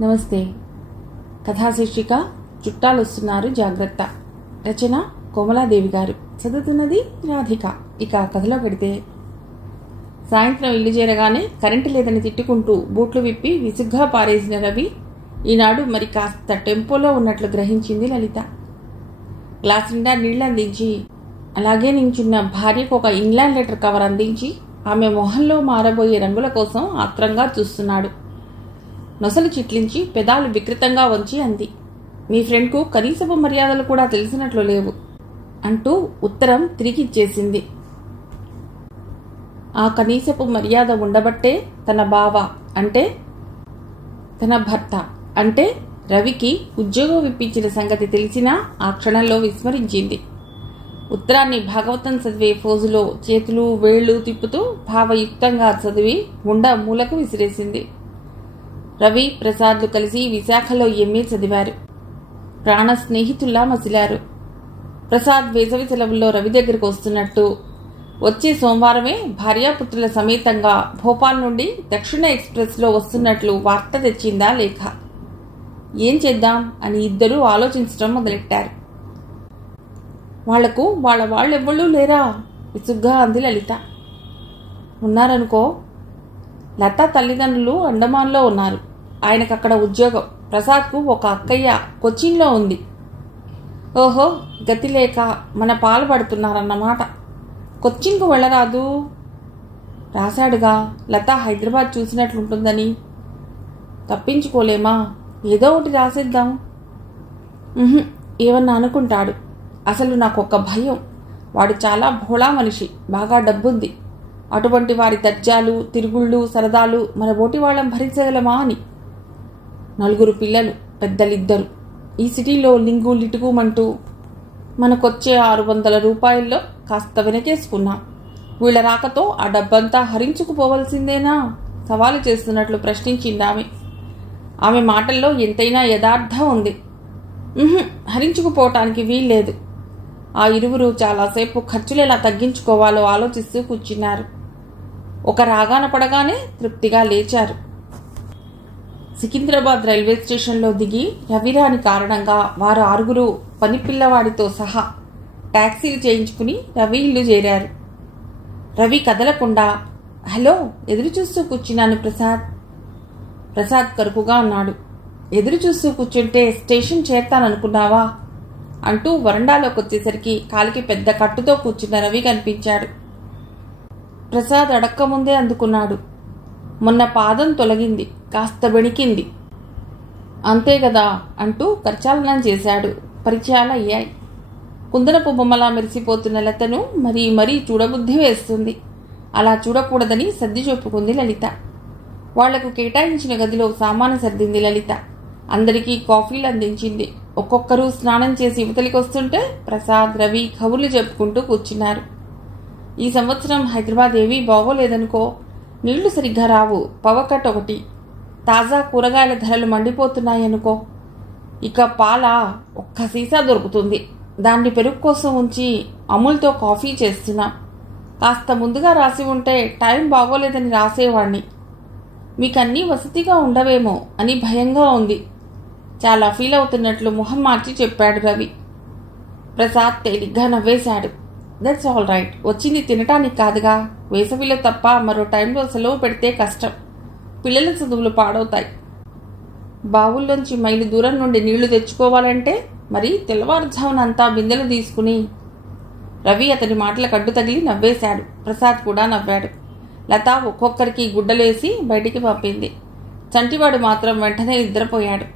నమస్తే. కథాశీర్షిక చుట్టాలు వస్తున్నారు జాగ్రత్త. రచన కోమలాదేవి గారు. చదువుతున్నది రాధిక. ఇక కథలో పెడితే, సాయంత్రం ఇల్లు చేరగానే కరెంటు లేదని తిట్టుకుంటూ బూట్లు విప్పి విసుగ్గా పారేసిన రవి ఈనాడు మరి కాస్త టెంపోలో ఉన్నట్లు గ్రహించింది లలిత. గ్లాస్ నిండా నీళ్లు అందించి అలాగే నించున్న భార్యకు ఒక ఇంగ్లాండ్ లెటర్ కవర్ అందించి ఆమె మొహంలో మారబోయే రంగుల కోసం ఆత్రంగా చూస్తున్నాడు. నొసలు చిట్లించి పెదాలు వికృతంగా వంచి అంది, మీ ఫ్రెండ్కు కనీసపు మర్యాదలు కూడా తెలిసినట్లు లేవు అంటూ ఉత్తరం తిరిగిచ్చేసింది. ఆ కనీసపు మర్యాద ఉండబట్టే తన బావ అంటే తన భర్త అంటే రవికి ఉద్యోగం ఇప్పించిన సంగతి తెలిసినా ఆ క్షణంలో విస్మరించింది. ఉత్తరాన్ని భాగవతం చదివే ఫోజులో చేతులు వేళ్లు తిప్పుతూ భావయుక్తంగా చదివి గుండా మూలకు విసిరేసింది. రవి, ప్రసాద్లు కలిసి విశాఖలో ఎంఏ చదివారు. ప్రాణ స్నేహితుల్లా మసిలారు. ప్రసాద్ వేసవి సెలవుల్లో రవి దగ్గరకు వస్తున్నట్టు, వచ్చే సోమవారమే భార్యాపుత్రుల సమేతంగా భోపాల్ నుండి దక్షిణ ఎక్స్ప్రెస్లో వస్తున్నట్లు వార్త తెచ్చిందా లేఖ. ఏం చేద్దాం అని ఇద్దరూ ఆలోచించడం మొదలెట్టారు. వాళ్లకు వాళ్ళెవ్వళ్ళూ లేరా? విసుగ్గా అంది లలిత. ఉన్నారనుకో. లత తల్లిదండ్రులు అండమాన్లో ఉన్నారు. ఆయనకక్కడ ఉద్యోగం. ప్రసాద్కు ఒక అక్కయ్య కొచ్చిన్లో ఉంది. ఓహో, గతి లేక మన పాలు పడుతున్నారన్నమాట. కొచ్చిన్కు వెళ్ళరాదు? రాశాడుగా లత హైదరాబాద్ చూసినట్లుంటుందని. తప్పించుకోలేమా? ఏదో ఒకటి రాసేద్దాం. ఏమన్నా అనుకుంటాడు. అసలు నాకొక్క భయం. వాడు చాలా భోళా మనిషి, బాగా డబ్బుంది. అటువంటి వారి దర్జాలు, తిరుగుళ్ళు, సరదాలు మన బోటి వాళ్ళం భరించగలమా అని. 4 పిల్లలు, పెద్దలిద్దరు. ఈ సిటీలో లింగు లిటుకుమంటూ మనకొచ్చే 600 రూపాయల్లో కాస్త వెనకేసుకున్నాం. వీళ్ల రాకతో ఆ డబ్బంతా హరించుకుపోవలసిందేనా? సవాలు చేస్తున్నట్లు ప్రశ్నించిందామె. ఆమె మాటల్లో ఎంతైనా యథార్థం ఉంది. హరించుకుపోవటానికి వీల్లేదు. ఆ ఇరువురు చాలాసేపు ఖర్చులు ఎలా తగ్గించుకోవాలో ఆలోచిస్తూ కూర్చున్నారు. ఒక రాగాన పడగానే తృప్తిగా లేచారు. సికింద్రాబాద్ రైల్వే స్టేషన్లో దిగి రవిరాని కారణంగా వారు 6 పనిపిల్లవాడితో సహా టాక్సీలు చేయించుకుని రవి ఇల్లు చేరారు. రవి కదలకుండా, హలో, ఎదురు చూస్తూ కూర్చున్నాను ప్రసాద్. ప్రసాద్ కరుకుగా అన్నాడు. ఎదురు చూస్తూ కూర్చుంటే స్టేషన్ చేరతాననుకున్నావా అంటూ వరండాలోకి వచ్చేసరికి కాలికి పెద్ద కట్టుతో కూర్చున్న రవి కనిపించాడు. ప్రసాద్ అడక్కముందే అందుకున్నాడు. మొన్న పాదం తొలగింది, కాస్త బెణికింది. అంతే కదా అంటూ కరచాలనం చేశాడు. పరిచయాలు అయ్యాయి. కుందనపు బొమ్మలా మెరిసిపోతున్న లతను మరీ చూడబుద్ధి వేస్తుంది. అలా చూడకూడదని సర్ది చెప్పుకుంది లలిత. వాళ్లకు కేటాయించిన గదిలో సామాను సర్దింది లలిత. అందరికీ కాఫీలు అందించింది. ఒక్కొక్కరు స్నానం చేసి యువతలికి వస్తుంటే ప్రసాద్, రవి కబుర్లు చెప్పుకుంటూ కూర్చున్నారు. ఈ సంవత్సరం హైదరాబాద్ ఏమీ బాగోలేదనుకో. నీళ్లు సరిగ్గా రావు, పవకట్ ఒకటి. తాజా కూరగాయల ధరలు మండిపోతున్నాయనుకో. ఇక పాల ఒక్క సీసా దొరుకుతుంది. దాన్ని పెరుగు కోసం ఉంచి అమూల్తో కాఫీ చేస్తున్నాం. కాస్త ముందుగా రాసి ఉంటే టైం బాగోలేదని రాసేవాణ్ణి. మీకన్నీ వసతిగా ఉండవేమో అని భయంగా ఉంది. చాలా ఫీల్ అవుతున్నట్లు మొహం మార్చి చెప్పాడు రవి. ప్రసాద్ తేలిగ్గా నవ్వేశాడు. That's all right. వచ్చింది తినటానికి కాదుగా. వేసవిలో తప్ప మరో టైంలో సెలవు పెడితే కష్టం. పిల్లల చదువులు పాడవుతాయి. బావుల్లోంచి మైలు దూరం నుండి నీళ్లు తెచ్చుకోవాలంటే మరి తెల్లవారుజామునంతా బిందెలు తీసుకుని. రవి అతని మాటలకు అడ్డు తగిలి నవ్వేశాడు. ప్రసాద్ కూడా నవ్వాడు. లత ఒక్కొక్కరికి గుడ్డలేసి బయటికి పంపింది. చంటివాడు మాత్రం వెంటనే నిద్రపోయాడు.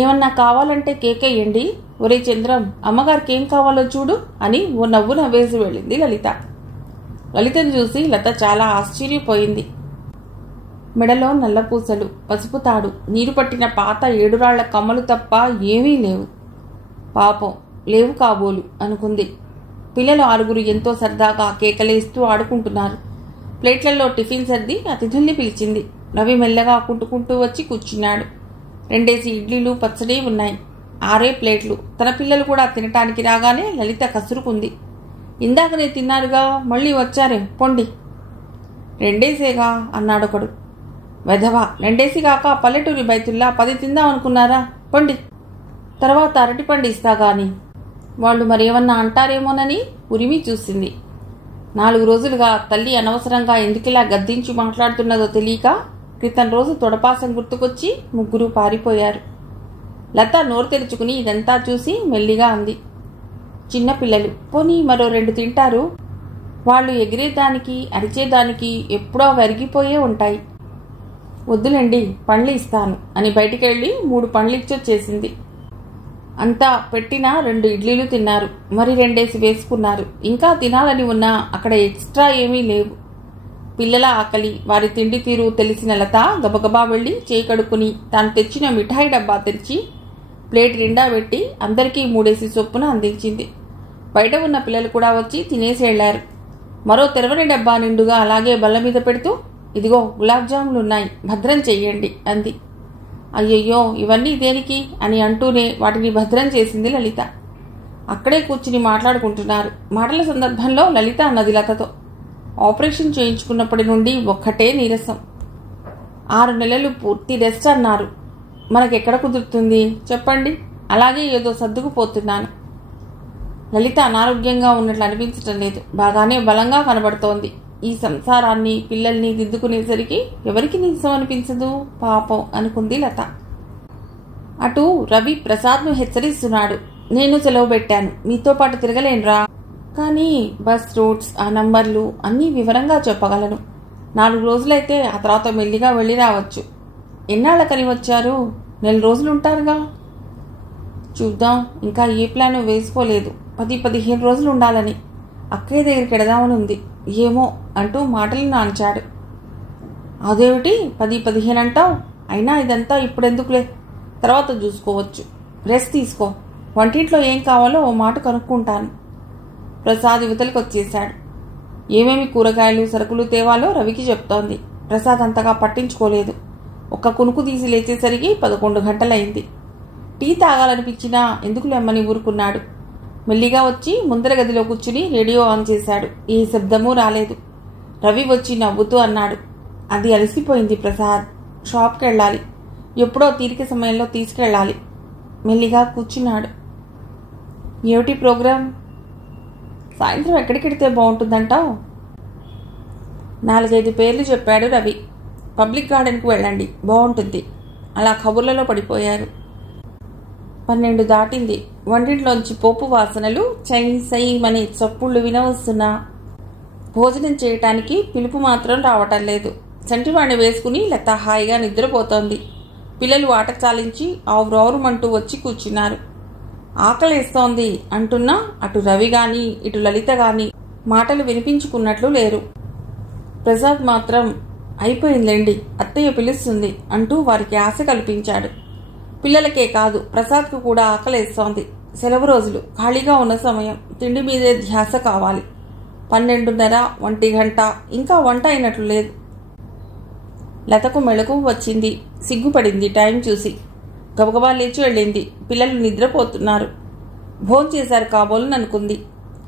ఏమన్నా కావాలంటే కేకేయండి. ఒరే చంద్రం, అమ్మగారికి ఏం కావాలో చూడు అని ఓ నవ్వు నవ్వేసి వెళ్ళింది లలిత. లలితను చూసి లత చాలా ఆశ్చర్యపోయింది. మెడలో నల్లపూసలు, పసుపు తాడు, నీరు పట్టిన పాత 7 రాళ్ల కమ్మలు తప్ప ఏమీ లేవు. పాపం, లేవు కాబోలు అనుకుంది. పిల్లలు 6 ఎంతో సరదాగా కేకలేస్తూ ఆడుకుంటున్నారు. ప్లేట్లలో టిఫిన్ సర్ది అతిథుల్ని పిలిచింది. రవి మెల్లగా కుంటుకుంటూ వచ్చి కూర్చున్నాడు. 2 ఇడ్లీలు, పచ్చడి ఉన్నాయి. 6 ప్లేట్లు. తన పిల్లలు కూడా తినటానికి రాగానే లలిత కసురుకుంది. ఇందాకనే తిన్నారుగా, మళ్ళీ వచ్చారే, పొండి. 2 అన్నాడొకడు. వెధవా, రెండేసి కాక పల్లెటూరి బైతుల్లా 10 తిందాం అనుకున్నారా? పండి, తర్వాత అరటిపండు ఇస్తా గాని. వాళ్ళు మరేమన్నా అంటారేమోనని ఉరిమి చూసింది. 4 రోజులుగా తల్లి అనవసరంగా ఎందుకిలా గద్దించి మాట్లాడుతున్నదో తెలియక క్రితం రోజు తొడపాసం గుర్తుకొచ్చి ముగ్గురు పారిపోయారు. లత నోరు తెరుచుకుని ఇదంతా చూసి మెల్లిగా అంది, చిన్నపిల్లలు, పోనీ మరో 2 తింటారు. వాళ్ళు ఎగిరేదానికి అరిచేదానికి ఎప్పుడో వరిగిపోయే ఉంటాయి. వద్దులేండి, పండ్లు ఇస్తాను అని బయటికెళ్ళి 3 పండ్లు ఇచ్చొచ్చేసింది. అంతా పెట్టిన 2 ఇడ్లీలు తిన్నారు. మరి 2 వేసుకున్నారు. ఇంకా తినాలని ఉన్నా అక్కడ ఎక్స్ట్రా ఏమీ లేవు. పిల్లల ఆకలి, వారి తిండి తీరు తెలిసిన లత గబగబా వెళ్లి చేయి కడుక్కుని తాను తెచ్చిన మిఠాయి డబ్బా తెరిచి ప్లేట్ నిండా పెట్టి అందరికీ 3 చొప్పున అందించింది. బయట ఉన్న పిల్లలు కూడా వచ్చి తినేసి వెళ్లారు. మరో తెరవని డబ్బా నిండుగా అలాగే బల్ల మీద పెడుతూ, ఇదిగో గులాబ్ జాములున్నాయి, భద్రం చెయ్యండి అంది. అయ్యయ్యో, ఇవన్నీ దేనికి అని అంటూనే వాటిని భద్రం చేసింది లలిత. అక్కడే కూర్చుని మాట్లాడుకుంటున్నారు. మాటల సందర్భంలో లలిత అన్నది లతతో, ఆపరేషన్ చేయించుకున్నప్పటి నుండి ఒక్కటే నీరసం. 6 నెలలు పూర్తి రెస్ట్ అన్నారు. మనకెక్కడ కుదురుతుంది చెప్పండి? అలాగే ఏదో సర్దుకుపోతున్నాను. లలిత అనారోగ్యంగా ఉన్నట్లు అనిపించటం లేదు. బాగానే బలంగా కనబడుతోంది. ఈ సంసారాన్ని పిల్లల్ని దిద్దుకునేసరికి ఎవరికి నీరసం అనిపించదు పాపం అనుకుంది లత. అటు రవి ప్రసాద్ను హెచ్చరిస్తున్నాడు. నేను సెలవు పెట్టాను, మీతో పాటు తిరగలేనురా. కానీ బస్ రూట్స్, ఆ నంబర్లు అన్నీ వివరంగా చెప్పగలను. 4 రోజులైతే ఆ తర్వాత మెల్లిగా వెళ్ళి రావచ్చు. ఎన్నాళ్ళకని వచ్చారు? 4 రోజులు ఉంటారుగా. చూద్దాం, ఇంకా ఏ ప్లాను వేసుకోలేదు. 10-15 రోజులు ఉండాలని. అక్కయ్య దగ్గరికి వెడదామని ఉంది. ఏమో అంటూ మాటలు నాంచాడు. అదేమిటి 10-15 అంటావు? అయినా ఇదంతా ఇప్పుడెందుకులే, తర్వాత చూసుకోవచ్చు. రెస్ట్ తీసుకో. వంటింట్లో ఏం కావాలో ఓ మాట కనుక్కుంటాను. ప్రసాద్ యువతలకు వచ్చేశాడు. ఏమేమి కూరగాయలు సరుకులు తేవాలో రవికి చెప్తోంది. ప్రసాద్ అంతగా పట్టించుకోలేదు. ఒక్క కునుకు తీసి లేచేసరికి 11 గంటలైంది. టీ తాగాలనిపించినా ఎందుకు లెమ్మని ఊరుకున్నాడు. మెల్లిగా వచ్చి ముందర గదిలో కూర్చుని రేడియో ఆన్ చేశాడు. ఏ శబ్దమూ రాలేదు. రవి వచ్చి నవ్వుతూ అన్నాడు, అది అలసిపోయింది ప్రసాద్, షాప్కి వెళ్ళాలి. ఎప్పుడో తీరిక సమయంలో తీసుకెళ్ళాలి. మెల్లిగా కూర్చున్నాడు. ఏమిటి ప్రోగ్రాం? సాయంత్రం ఎక్కడికెడితే బాగుంటుందంటావు? 4-5 పేర్లు చెప్పాడు రవి. పబ్లిక్ గార్డెన్కు వెళ్ళండి, బాగుంటుంది. అలా కబుర్లలో పడిపోయారు. 12 దాటింది. వంటింట్లోంచి పోపు వాసనలు చై సై అనే చప్పుళ్ళు వినవస్తున్నా భోజనం చేయటానికి పిలుపు మాత్రం రావటం లేదు. చంటివాణ్ణి వేసుకుని లత హాయిగా నిద్రపోతోంది. పిల్లలు ఆట చాలించి ఆవురావురుమంటూ వచ్చి కూర్చున్నారు. ఆకలేస్తోంది అంటున్నా అటు రవి గాని ఇటు లలిత గాని మాటలు వినిపించుకున్నట్లు లేరు. ప్రసాద్ మాత్రం అయిపోయిందండి, అత్తయ్య పిలుస్తుంది అంటూ వారికి ఆశ కల్పించాడు. పిల్లలకే కాదు, ప్రసాద్కు కూడా ఆకలేస్తోంది. సెలవు రోజులు, ఖాళీగా ఉన్న సమయం, తిండి మీదే ధ్యాస కావాలి. 12:30, 1 గంట, ఇంకా వంట అయినట్లు లేదు. లతకు మెళకువ వచ్చింది. సిగ్గుపడింది టైం చూసి. గబగబా లేచి వెళ్ళింది. పిల్లలు నిద్రపోతున్నారు. భోంచేశారు కాబోలని అనుకుంది.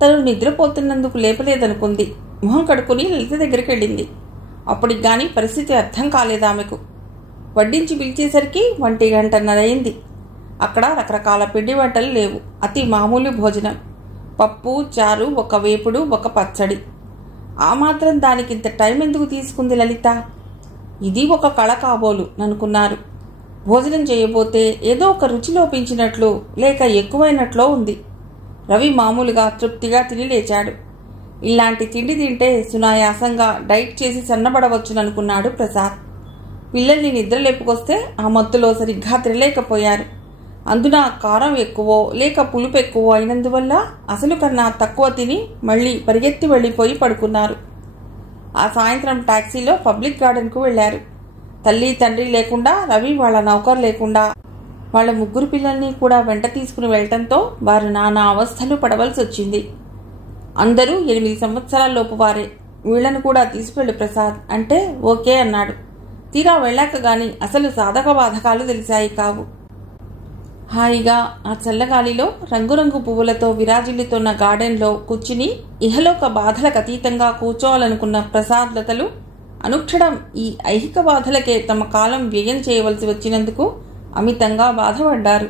తను నిద్రపోతున్నందుకు లేపలేదనుకుంది. మొహం కడుక్కుని లలిత దగ్గరికి వెళ్ళింది. అప్పటికి గాని పరిస్థితి అర్థం కాలేదామెకు. వడ్డించి పిలిచేసరికి 1:30 అయింది. అక్కడ రకరకాల పిండి వంటలు లేవు. అతి మామూలు భోజనం. పప్పు, చారు, ఒక వేపుడు, ఒక పచ్చడి. ఆ మాత్రం దానికింత టైం ఎందుకు తీసుకుంది లలిత? ఇది ఒక కళ కాబోలు అనుకున్నారు. భోజనం చేయబోతే ఏదో ఒక రుచి లోపించినట్లు లేక ఎక్కువైనట్లో ఉంది. రవి మామూలుగా తృప్తిగా తిని లేచాడు. ఇలాంటి తిండి తింటే సునాయాసంగా డైట్ చేసి సన్నబడవచ్చుననుకున్నాడు ప్రసాద్. పిల్లల్ని నిద్రలేపుకొస్తే ఆ మత్తులో సరిగ్గా తినలేకపోయారు. అందున కారం ఎక్కువో లేక పులుపు ఎక్కువో అయినందువల్ల అసలు కన్నా తక్కువ తిని మళ్లీ పరిగెత్తి వెళ్లిపోయి పడుకున్నారు. ఆ సాయంత్రం టాక్సీలో పబ్లిక్ గార్డెన్కు వెళ్లారు. తల్లి తండ్రి లేకుండా, రవి వాళ్ల నౌకర్ లేకుండా వాళ్ల 3 పిల్లల్ని కూడా వెంట తీసుకుని వెళ్లటంతో వారు నానా అవస్థలు పడవలసి వచ్చింది. అందరూ 8 సంవత్సరాల్లోపు వారే. వీళ్లను కూడా తీసుకెళ్లు ప్రసాద్ అంటే ఓకే అన్నాడు. తీరా వెళ్ళాక గాని అసలు సాధక బాధకాలు తెలిసాయి కావు. హాయిగా ఆ చల్లగాలిలో రంగురంగు పువ్వులతో విరాజిల్లుతున్న గార్డెన్లో కూర్చుని ఇహలోక బాధలకు అతీతంగా కూర్చోవాలనుకున్న ప్రసాద్ లతలు అనుక్షణం ఈ ఐహిక బాధలకే తమ కాలం వ్యయం చేయవలసి వచ్చినందుకు అమితంగా బాధపడ్డారు.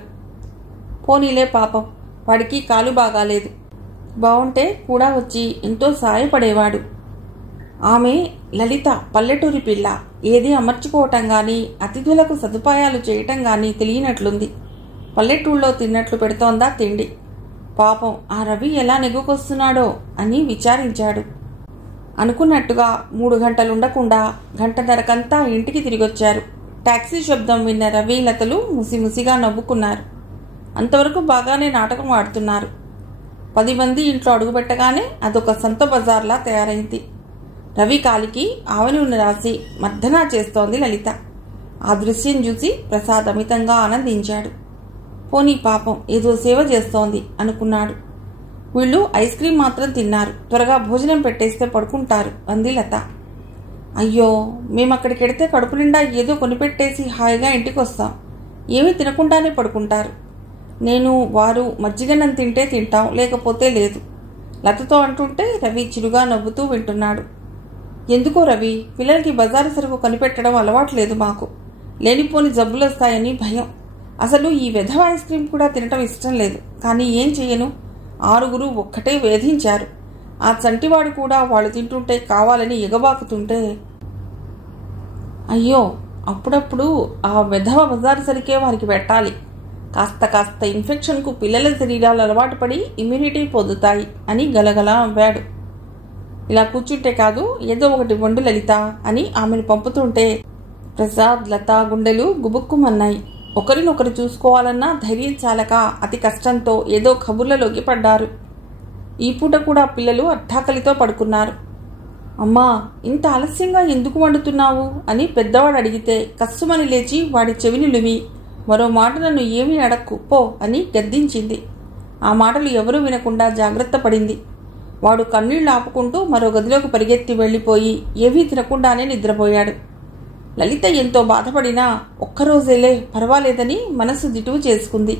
పోనీలే పాపం, వాడికి కాలు బాగాలేదు, బావుంటే కూడా వచ్చి ఎంతో సాయపడేవాడు. ఆమె లలిత పల్లెటూరి పిల్ల, ఏది అమర్చుకోవటం గాని అతిథులకు సదుపాయాలు చేయటం గాని తెలియనట్లుంది. పల్లెటూళ్ళలో తిన్నట్లు పెడుతోందా తిండి. పాపం ఆ రవి ఎలా నెగ్గుకొస్తున్నాడో అని విచారించాడు. అనుకున్నట్టుగా 3 గంటలుండకుండా గంటన్నరకంతా ఇంటికి తిరిగొచ్చారు. టాక్సీ శబ్దం విన్న రవి లతలు ముసిముసిగా నవ్వుకున్నారు. అంతవరకు బాగానే నాటకం ఆడుతున్నారు. 10 మంది ఇంట్లో అడుగుపెట్టగానే అదొక సంత బజార్లా తయారైంది. రవి కాలికి ఆవని ఉన్న రాసి మర్దనా చేస్తోంది లలిత. ఆ దృశ్యం చూసి ప్రసాద్ అమితంగా ఆనందించాడు. పోనీ పాపం ఏదో సేవ చేస్తోంది అనుకున్నాడు. వీళ్ళు ఐస్ క్రీం మాత్రం తిన్నారు. త్వరగా భోజనం పెట్టేస్తే పడుకుంటారు అంది లత. అయ్యో, మేమక్కడికెడితే కడుపు నిండా ఏదో కొనిపెట్టేసి హాయిగా ఇంటికి వస్తాం. ఏమీ తినకుండానే పడుకుంటారు. వారు మజ్జిగన్నం తింటే తింటాం, లేకపోతే లేదు లతతో అంటుంటే రవి చిరుగా నవ్వుతూ వింటున్నాడు. ఎందుకో రవి, పిల్లలకి బజారు సరుకు కనిపెట్టడం అలవాట్లేదు మాకు. లేనిపోని జబ్బులొస్తాయని భయం. అసలు ఈ వెధవ ఐస్ క్రీం కూడా తినటం ఇష్టం లేదు. కానీ ఏం చెయ్యను, 6 ఒక్కటే వేధించారు. ఆ చంటివాడు కూడా వాళ్ళు తింటుంటే కావాలని ఎగబాకుతుంటే అయ్యో, అప్పుడప్పుడు ఆ వెధవ బజారు సరికే వారికి పెట్టాలి. కాస్త ఇన్ఫెక్షన్కు పిల్లల శరీరాలు అలవాటు పడి ఇమ్యూనిటీ పొందుతాయి అని గలగలా అవ్వాడు. ఇలా కూర్చుంటే కాదు, ఏదో ఒకటి వండు లలిత అని ఆమెను పంపుతుంటే ప్రసాద్ లత గుండెలు గుబుక్కుమన్నాయి. ఒకరినొకరు చూసుకోవాలన్నా ధైర్యం చాలక అతి కష్టంతో ఏదో కబుర్లలోకి పడ్డారు. ఈ పూట కూడా పిల్లలు అట్టాకలితో పడుకున్నారు. అమ్మా, ఇంత ఆలస్యంగా ఎందుకు వండుతున్నావు అని పెద్దవాడు అడిగితే కస్సుమని లేచి వాడి చెవిని లుమి, మరో మాట నన్ను ఏమీ అడక్కు పో అని గద్దించింది. ఆ మాటలు ఎవరూ వినకుండా జాగ్రత్త పడింది. వాడు కన్నీళ్లు ఆపుకుంటూ మరో గదిలోకి పరిగెత్తి వెళ్లిపోయి ఏవీ తినకుండానే నిద్రపోయాడు. లలిత ఎంతో బాధపడినా ఒక్కరోజేలే పర్వాలేదని మనసు దిటువు చేసుకుంది.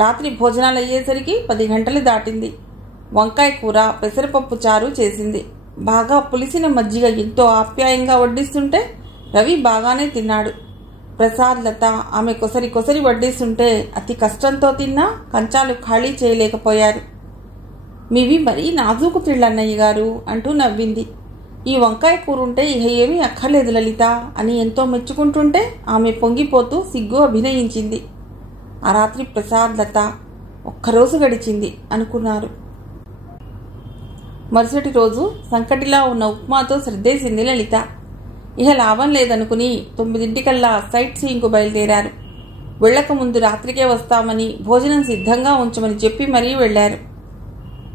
రాత్రి భోజనాలయ్యేసరికి 10 గంటలు దాటింది. వంకాయ కూర, పెసరపప్పు చారు చేసింది. బాగా పులిసిన మజ్జిగ ఎంతో ఆప్యాయంగా వడ్డిస్తుంటే రవి బాగానే తిన్నాడు. ప్రసాద్ లత ఆమె కొసరి వడ్డిస్తుంటే అతి కష్టంతో తిన్నా కంచాలు ఖాళీ చేయలేకపోయారు. మీవి మరీ నాజూకు తిళ్ళన్నయ్య గారు అంటూ నవ్వింది. ఈ వంకాయ కూరుంటే ఇహ ఏమీ అక్కర్లేదు లలిత అని ఎంతో మెచ్చుకుంటుంటే ఆమె పొంగిపోతూ సిగ్గు అభినయించింది. ఆ రాత్రి ప్రసాద్ లత ఒక్కరోజు గడిచింది అనుకున్నారు. మరుసటి రోజు సంకటిలా ఉన్న ఉప్మాతో శ్రద్ధేసింది లలిత. ఇహ లాభం లేదనుకుని 9 సైట్ సీయింగ్కు బయలుదేరారు. వెళ్లక ముందు రాత్రికే వస్తామని, భోజనం సిద్ధంగా ఉంచమని చెప్పి మరీ వెళ్లారు.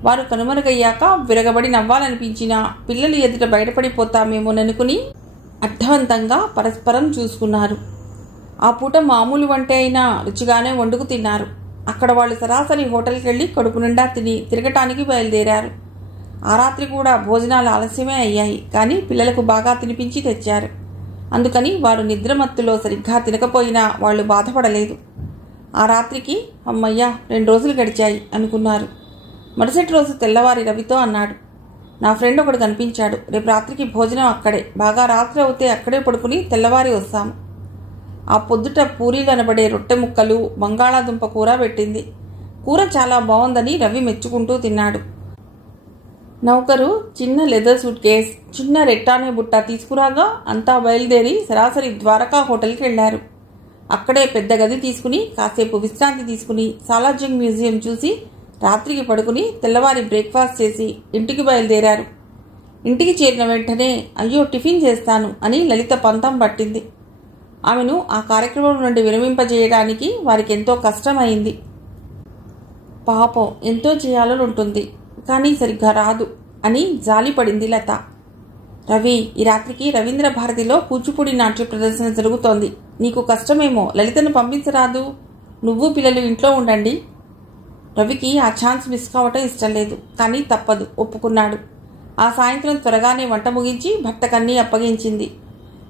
వారు కనుమరుగయ్యాక విరగబడి నవ్వాలనిపించినా పిల్లలు ఎదుట బయటపడిపోతామేమోననుకుని అర్థవంతంగా పరస్పరం చూసుకున్నారు. ఆ పూట మామూలు వంట అయినా రుచిగానే వండుకు తిన్నారు. అక్కడ వాళ్ళు సరాసరి హోటల్కి వెళ్లి కడుపు నిండా తిని తిరగటానికి బయలుదేరారు. ఆ రాత్రి కూడా భోజనాలు ఆలస్యమే అయ్యాయి. కానీ పిల్లలకు బాగా తినిపించి తెచ్చారు. అందుకని వారు నిద్రమత్తులో సరిగ్గా తినకపోయినా వాళ్ళు బాధపడలేదు. ఆ రాత్రికి అమ్మయ్య 2 రోజులు గడిచాయి అనుకున్నారు. మరుసటి రోజు తెల్లవారి రవితో అన్నాడు, నా ఫ్రెండ్ ఒకడు కనిపించాడు. రేపు రాత్రికి భోజనం అక్కడే. బాగా రాత్రి అవుతే అక్కడే పడుకుని తెల్లవారి వస్తాము. ఆ పొద్దుట పూరీలు అనబడే రొట్టె ముక్కలు, బంగాళాదుంప కూర పెట్టింది. కూర చాలా బాగుందని రవి మెచ్చుకుంటూ తిన్నాడు. నౌకరు చిన్న లెదర్ సూట్ కేస్, చిన్న రెట్టానే బుట్ట తీసుకురాగా అంతా బయలుదేరి సరాసరి ద్వారకా హోటల్కి వెళ్లారు. అక్కడే పెద్ద గది తీసుకుని కాసేపు విశ్రాంతి తీసుకుని సాలార్జంగ్ మ్యూజియం చూసి రాత్రికి పడుకుని తెల్లవారి బ్రేక్ఫాస్ట్ చేసి ఇంటికి బయలుదేరారు. ఇంటికి చేరిన వెంటనే అయ్యో టిఫిన్ చేస్తాను అని లలిత పంతం పట్టింది. ఆమెను ఆ కార్యక్రమం నుండి విరమింపజేయడానికి వారికి ఎంతో కష్టమైంది. పాపం ఎంతో చేయాలని ఉంటుంది, కానీ సరిగ్గా రాదు అని జాలిపడింది లత. రవి, ఈ రాత్రికి రవీంద్ర భారతిలో కూచిపూడి నాట్య ప్రదర్శన జరుగుతోంది. నీకు కష్టమేమో, లలితను పంపించరాదు? నువ్వు పిల్లలు ఇంట్లో ఉండండి. రవికి ఆ ఛాన్స్ మిస్ కావటం ఇష్టం లేదు. కానీ తప్పదు, ఒప్పుకున్నాడు. ఆ సాయంత్రం త్వరగానే వంట ముగించి భర్తకన్నీ అప్పగించింది.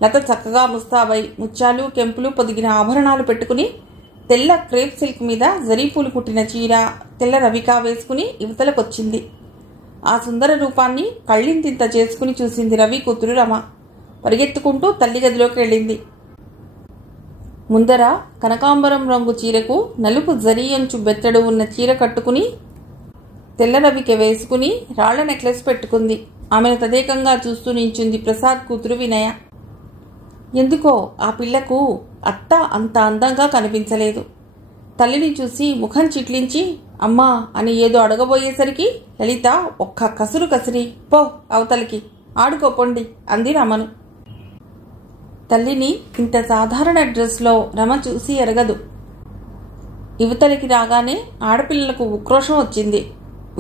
లత చక్కగా ముస్తాబై ముత్యాలు కెంపులు పొదిగిన ఆభరణాలు పెట్టుకుని తెల్ల క్రేప్ సిల్క్ మీద జరీపూలు కుట్టిన చీర, తెల్ల రవికా వేసుకుని యువతలకొచ్చింది. ఆ సుందర రూపాన్ని కళ్ళింతింత చేసుకుని చూసింది రవి కూతురు రమ. పరిగెత్తుకుంటూ తల్లి గదిలోకి వెళ్ళింది. ముందర కనకాంబరం రంగు చీరకు నలుపు జరీయంచు బెత్తడు ఉన్న చీర కట్టుకుని తెల్ల రవికి వేసుకుని రాళ్ల నెక్లెస్ పెట్టుకుంది. ఆమెను తదేకంగా చూస్తూ నించుంది ప్రసాద్ కూతురు వినయ. ఎందుకో ఆ పిల్లకు అత్త అంత అందంగా కనిపించలేదు. తల్లిని చూసి ముఖం చిట్లించి అమ్మా అని ఏదో అడగబోయేసరికి లలిత ఒక్క కసురు కసిరి పో అవతలికి ఆడుకోపొండి అంది రమను. తల్లిని ఇంత సాధారణ డ్రెస్లో రమ చూసి ఎరగదు. యువతలికి రాగానే ఆడపిల్లలకు ఉక్రోషం వచ్చింది.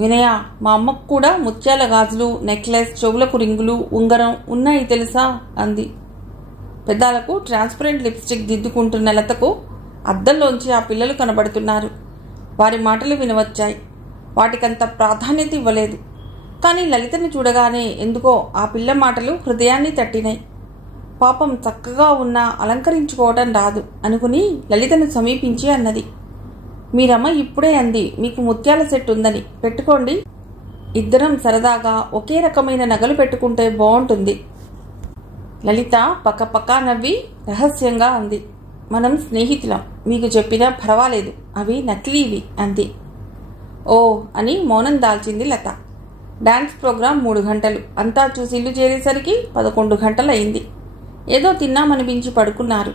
వినయ, మా అమ్మకు కూడా ముత్యాల గాజులు, నెక్లెస్, చెవులకు రింగులు, ఉంగరం ఉన్నాయి తెలుసా అంది. పెదాలకు ట్రాన్స్పరెంట్ లిప్స్టిక్ దిద్దుకుంటున్న లతకు అద్దంలోంచి ఆ పిల్లలు కనబడుతున్నారు. వారి మాటలు వినవచ్చాయి. వాటికంత ప్రాధాన్యత ఇవ్వలేదు. కానీ లలితని చూడగానే ఎందుకో ఆ పిల్ల మాటలు హృదయాన్ని తట్టినాయి. పాపం చక్కగా ఉన్నా అలంకరించుకోవడం రాదు అనుకుని లలితను సమీపించి అన్నది. మీరమ్మ ఇప్పుడే అంది మీకు ముత్యాల సెట్ ఉందని, పెట్టుకోండి. ఇద్దరం సరదాగా ఒకే రకమైన నగలు పెట్టుకుంటే బాగుంటుంది. లలిత పక్కపక్క నవ్వి రహస్యంగా అంది. మనం స్నేహితులం, మీకు చెప్పినా పర్వాలేదు, అవి నకిలీవి అంది. ఓ అని మౌనం దాల్చింది లత. డాన్స్ ప్రోగ్రాం 3 గంటలు, అంతా చూసి ఇల్లు చేరేసరికి 11 గంటలయింది. ఏదో తిన్నామనిపించి పడుకున్నారు.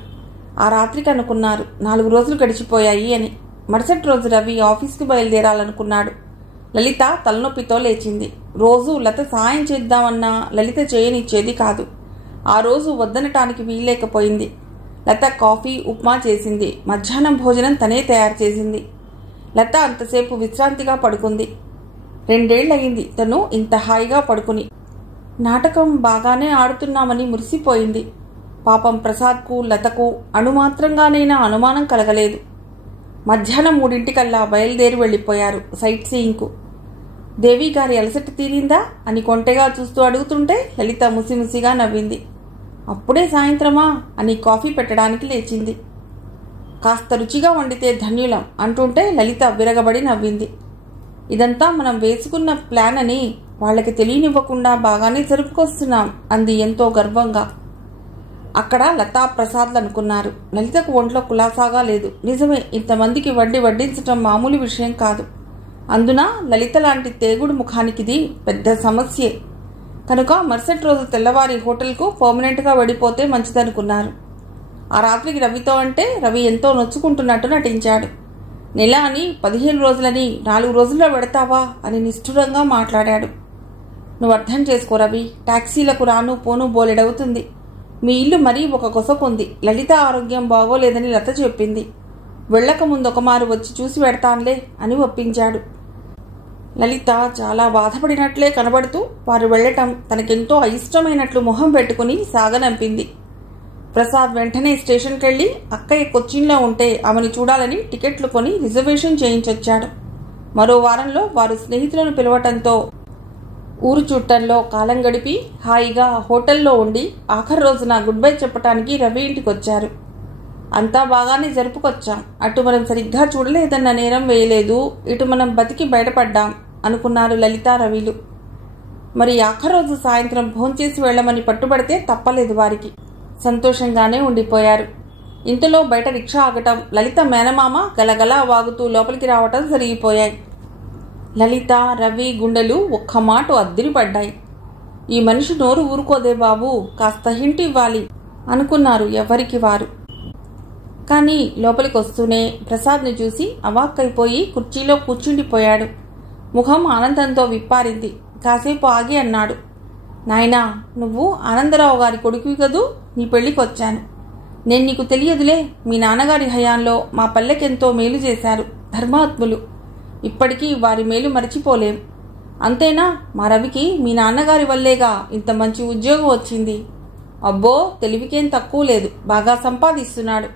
ఆ రాత్రికి అనుకున్నారు 4 రోజులు గడిచిపోయాయి అని. మరుసటి రోజు రవి ఆఫీస్కి బయలుదేరాలనుకున్నాడు. లలిత తలనొప్పితో లేచింది. రోజు లత సాయం చేద్దామన్నా లలిత చేయనిచ్చేది కాదు. ఆ రోజు వద్దనటానికి వీల్లేకపోయింది. లత కాఫీ, ఉప్మా చేసింది. మధ్యాహ్నం భోజనం తనే తయారు చేసింది. లత అంతసేపు విశ్రాంతిగా పడుకుంది. 2 ఏళ్లయింది తను ఇంత హాయిగా పడుకుని. నాటకం బాగానే ఆడుతున్నామని మురిసిపోయింది. పాపం ప్రసాద్కు, లతకు అణుమాత్రంగానైనా అనుమానం కలగలేదు. మధ్యాహ్నం 3 బయలుదేరి వెళ్ళిపోయారు సైట్ సీయింగ్కు. దేవి గారి అలసట తీరిందా అని కొంటెగా చూస్తూ అడుగుతుంటే లలిత ముసిముసిగా నవ్వింది. అప్పుడే సాయంత్రమా అని కాఫీ పెట్టడానికి లేచింది. కాస్త రుచిగా వండితే ధన్యులం అంటుంటే లలిత విరగబడి నవ్వింది. ఇదంతా మనం వేసుకున్న ప్లాన్ అని వాళ్ళకి తెలియనివ్వకుండా బాగానే జరుపుకొస్తున్నాం అంది ఎంతో గర్వంగా. అక్కడ లతా ప్రసాద్లు అనుకున్నారు. లలితకు ఒంట్లో కులాసాగా లేదు. నిజమే, ఇంతమందికి వడ్డించటం మామూలు విషయం కాదు. అందున లలిత లాంటి తేగుడు ముఖానికిది పెద్ద సమస్యే. కనుక మరుసటి రోజు తెల్లవారి హోటల్కు పర్మనెంట్గా వెళ్ళిపోతే మంచిదనుకున్నారు. ఆ రాత్రికి రవితో అంటే రవి ఎంతో నొచ్చుకుంటున్నట్టు నటించాడు. నెల అని 15 రోజులని 4 రోజుల్లో పెడతావా అని నిష్ఠురంగా మాట్లాడాడు. నువ్వు అర్థం చేసుకో రవి, టాక్సీలకు రాను పోను బోలెడవుతుంది. మీ ఇల్లు మరీ ఒక కొసకుంది. లలిత ఆరోగ్యం బాగోలేదని లత చెప్పింది. వెళ్ళక ముందు ఒకమారు వచ్చి చూసి పెడతాన్లే అని ఒప్పించాడు. లలిత చాలా బాధపడినట్లే కనబడుతూ వారు వెళ్లటం తనకెంతో అయిష్టమైనట్లు మొహం పెట్టుకుని సాగనంపింది. ప్రసాద్ వెంటనే స్టేషన్కి వెళ్లి అక్కయ్య కొచ్చిన్లో ఉంటే ఆమెను చూడాలని టికెట్లు కొని రిజర్వేషన్ చేయించొచ్చాడు. మరో వారంలో వారు స్నేహితులను పిలవటంతో ఊరు చుట్టంలో కాలం గడిపి హాయిగా హోటల్లో ఉండి ఆఖరి రోజున గుడ్ బై చెప్పటానికి రవి ఇంటికి వచ్చారు. అంతా బాగానే జరుపుకొచ్చాం. అటు మనం సరిగ్గా చూడలేదన్న నేరం వేయలేదు, ఇటు మనం బతికి బయటపడ్డాం అనుకున్నారు లలిత, రవిలు. మరి ఆఖరి రోజు సాయంత్రం భోంచేసి వెళ్లమని పట్టుబడితే తప్పలేదు వారికి. సంతోషంగానే ఉండిపోయారు. ఇంతలో బయట రిక్షా ఆగటం, లలిత మేనమామ గలగలా వాగుతూ లోపలికి రావటం జరిగిపోయాయి. లలిత, రవి గుండెలు ఒక్క మాట అద్దిరిపడ్డాయి. ఈ మనిషి నోరు ఊరుకోదే బాబు, కాస్త హింట్ ఇవ్వాలి అనుకున్నారు ఎవరికి వారు. కానీ లోపలికి వస్తూనే ప్రసాద్ని చూసి అవాక్కైపోయి కుర్చీలో కూర్చుండిపోయాడు. ముఖం ఆనందంతో విప్పారింది. కాసేపు ఆగి అన్నాడు, నాయనా, నువ్వు ఆనందరావు గారి కొడుకువి కదూ, నీ పెళ్లికొచ్చాను. నేను నీకు తెలియదులే, మీ నాన్నగారి హయాంలో మా పల్లెకెంతో మేలు చేశారు ధర్మాత్ములు. ఇప్పటికీ వారి మేలు మరిచిపోలేం. అంతేనా, మా రవికి మీ నాన్నగారి వల్లేగా ఇంత మంచి ఉద్యోగం వచ్చింది. అబ్బో, తెలివికేం తక్కువ లేదు, బాగా సంపాదిస్తున్నాడు.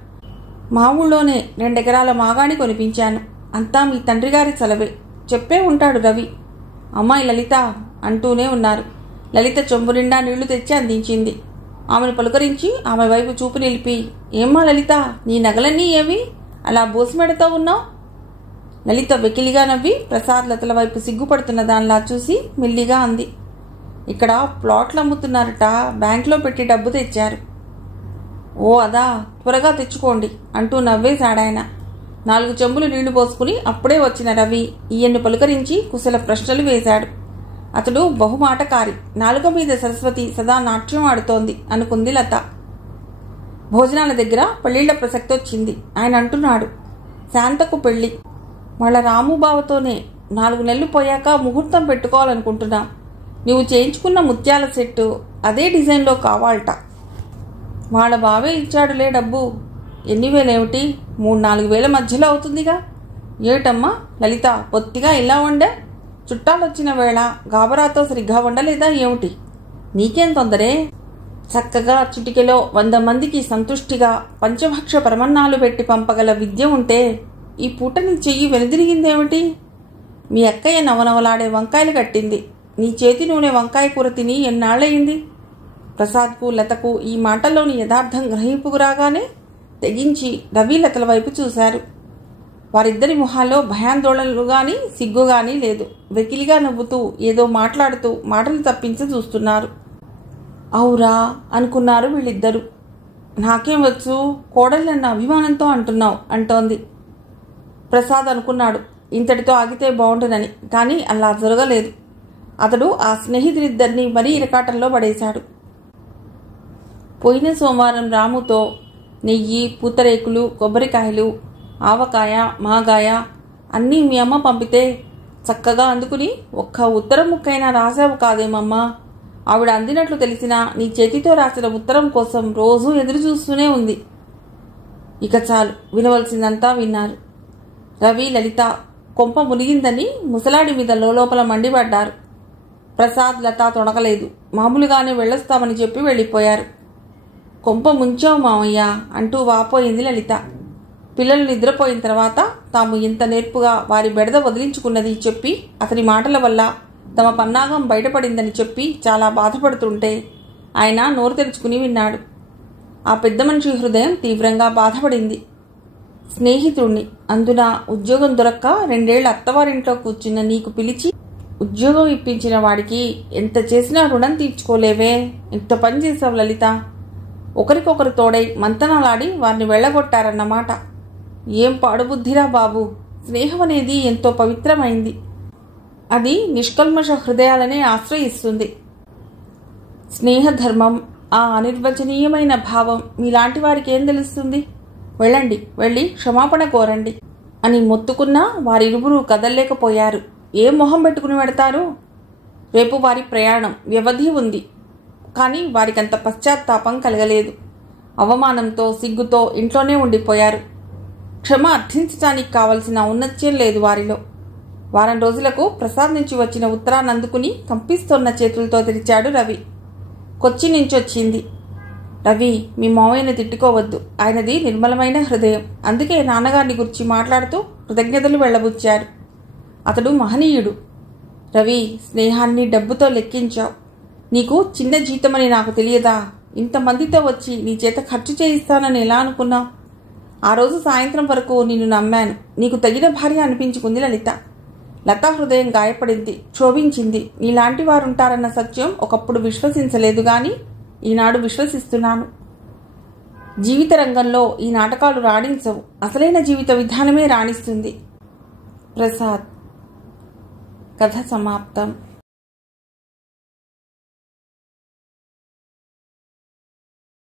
మా ఊళ్ళోనే 2 ఎకరాల మాగాణి కొనిపించాను. అంతా మీ తండ్రి గారి చలవే చెప్పే ఉంటాడు రవి. అమ్మాయి లలిత అంటూనే ఉన్నారు. లలిత చెంబు నిండా నీళ్లు తెచ్చి అందించింది. ఆమెను పలుకరించి ఆమె వైపు చూపు నిలిపి, ఏమ్మా లలిత, నీ నగలన్నీ ఏవి అలా బోసిమెడతో ఉన్నావు? లలిత వెకిలిగా నవ్వి ప్రసాద్ లతల వైపు సిగ్గుపడుతున్న దానిలా చూసి మెల్లిగా అంది. ఇక్కడ ప్లాట్లు అమ్ముతున్నారట, బ్యాంకులో పెట్టి డబ్బు తెచ్చారు. ఓ అదా, త్వరగా తెచ్చుకోండి అంటూ నవ్వేశాడాయన. 4 చెంబులు నీళ్లు పోసుకుని అప్పుడే వచ్చిన రవి ఈయన్ను పలుకరించి కుశల ప్రశ్నలు వేశాడు. అతడు బహుమాటకారి, నాలుక మీద సరస్వతి సదా నాట్యం ఆడుతోంది అనుకుంది లత. భోజనాల దగ్గర పెళ్లిళ్ల ప్రసక్తి వచ్చింది. ఆయన అంటున్నాడు, శాంతకు పెళ్లి వాళ్ళ రాముబావతోనే 4 నెలలు పోయాక ముహూర్తం పెట్టుకోవాలనుకుంటున్నాం. నువ్వు చేయించుకున్న ముత్యాల సెట్టు అదే డిజైన్లో కావాలట. వాళ్ళ బావే ఇచ్చాడులే డబ్బు. ఎన్ని వేలేమిటి, 3-4 వేల మధ్యలో అవుతుందిగా. ఏటమ్మా లలిత, పొత్తిగా ఇలా వండే? చుట్టాలొచ్చిన వేళ గాబరాతో సరిగ్గా వండలేదా ఏమిటి? నీకేం తొందరే? చక్కగా చిటికెలో 100 మందికి సంతుష్టిగా పంచభక్ష పరమన్నాలు పెట్టి పంపగల విద్య ఉంటే ఈ పూట నీ చెయ్యి వెనుదిరిగిందేమిటి? మీ అక్కయ్య నవనవలాడే వంకాయలు కట్టింది. నీ చేతి నూనె వంకాయ కూర తిని ఎన్నాళ్ళయింది? ప్రసాద్కు లతకు ఈ మాటల్లోని యథార్థం గ్రహింపుకు రాగానే తెగించి రవి లతల వైపు చూశారు. వారిద్దరి మొహాల్లో భయాందోళనలు గాని సిగ్గు గాని లేదు. వెకిలిగా నవ్వుతూ ఏదో మాట్లాడుతూ మాటలు తప్పించి చూస్తున్నారు. అవురా అనుకున్నారు వీళ్ళిద్దరూ. నాకేం వచ్చు, కోడళ్ళన్న అభిమానంతో అంటున్నావు అంటోంది. ప్రసాద్ అనుకున్నాడు ఇంతటితో ఆగితే బాగుంటుందని, కానీ అలా జరగలేదు. అతడు ఆ స్నేహితులిద్దరినీ మరీ ఇరకాటంలో పడేశాడు. పోయిన సోమవారం రాముతో నెయ్యి, పూతరేకులు, కొబ్బరికాయలు, ఆవకాయ, మాగాయ అన్నీ మీ అమ్మ పంపితే చక్కగా అందుకుని ఒక్క ఉత్తరం ముక్కైనా రాసావు కాదేమమ్మా. ఆవిడ అందినట్లు తెలిసినా నీ చేతితో రాసిన ఉత్తరం కోసం రోజూ ఎదురు చూస్తూనే ఉంది. ఇక చాలు, వినవలసిందంతా విన్నారు. రవి లలిత కొంప మునిగిందని ముసలాడి మీద లోపల మండిపడ్డారు. ప్రసాద్ లత తొణకలేదు. మామూలుగానే వెళ్ళొస్తామని చెప్పి వెళ్ళిపోయారు. కొంప ముంచావు మామయ్య అంటూ వాపోయింది లలిత. పిల్లలు నిద్రపోయిన తర్వాత తాము ఇంత నేర్పుగా వారి బెడద వదిలించుకున్నది చెప్పి అతని మాటల వల్ల తమ పన్నాగం బయటపడిందని చెప్పి చాలా బాధపడుతుంటే ఆయన నోరు తెరుచుకుని విన్నాడు. ఆ పెద్ద మనిషి హృదయం తీవ్రంగా బాధపడింది. స్నేహితుణ్ణి, అందున ఉద్యోగం దొరక్క 2 ఏళ్ల అత్తవారింట్లో కూర్చున్న నీకు పిలిచి ఉద్యోగం ఇప్పించిన వాడికి ఎంత చేసినా రుణం తీర్చుకోలేవే. ఎంత పని చేసావు లలిత. ఒకరికొకరు తోడై మంతనాలాడి వారిని వెళ్ళగొట్టారన్నమాట. ఏం పాడుబుద్ధిరా బాబు. స్నేహం అనేది ఎంతో పవిత్రమైంది. అది నిష్కల్మష హృదయాలనే ఆశ్రయిస్తుంది. స్నేహధర్మం, ఆ అనిర్వచనీయమైన భావం మీలాంటి వారికి ఏం తెలుస్తుంది? వెళ్ళండి, వెళ్ళి క్షమాపణ కోరండి అని మొత్తుకున్నా వారిరువురు కదల్లేకపోయారు. ఏం మొహం పెట్టుకుని వెడతారు? రేపు వారి ప్రయాణం, వ్యవధి ఉంది. కానీ వారికంత పశ్చాత్తాపం కలగలేదు. అవమానంతో సిగ్గుతో ఇంట్లోనే ఉండిపోయారు. క్షమ అర్థించడానికి కావలసిన ఔన్నత్యం లేదు వారిలో. వారం రోజులకు ప్రసాద్ నుంచి వచ్చిన ఉత్తరాన్ని అందుకుని కంపిస్తున్న చేతులతో తెరిచాడు రవి. కొచ్చి నుంచొచ్చింది. రవి, మీ మావయ్యని తిట్టుకోవద్దు. ఆయనది నిర్మలమైన హృదయం. అందుకే నాన్నగారిని గురించి మాట్లాడుతూ కృతజ్ఞతలు వెళ్ళబుచ్చారు. అతడు మహనీయుడు. రవి, స్నేహాన్ని డబ్బుతో లెక్కించావు. నీకు చిన్న జీతమని నాకు తెలియదా? ఇంతమందితో వచ్చి నీ చేత ఖర్చు చేయిస్తానని ఎలా అనుకున్నావు? ఆ రోజు సాయంత్రం వరకు నిన్ను నమ్మాను. నీకు తగిన భార్య అనిపించుకుంది లలిత. లతా హృదయం గాయపడింది, క్షోభించింది. నీలాంటి వారుంటారన్న సత్యం ఒకప్పుడు విశ్వసించలేదు గాని ఈనాడు విశ్వసిస్తున్నాను. జీవిత రంగంలో ఈ నాటకాలు రాణించవు. అసలైన జీవిత విధానమే రాణిస్తుంది. ప్రసాద్. కథ సమాప్తం.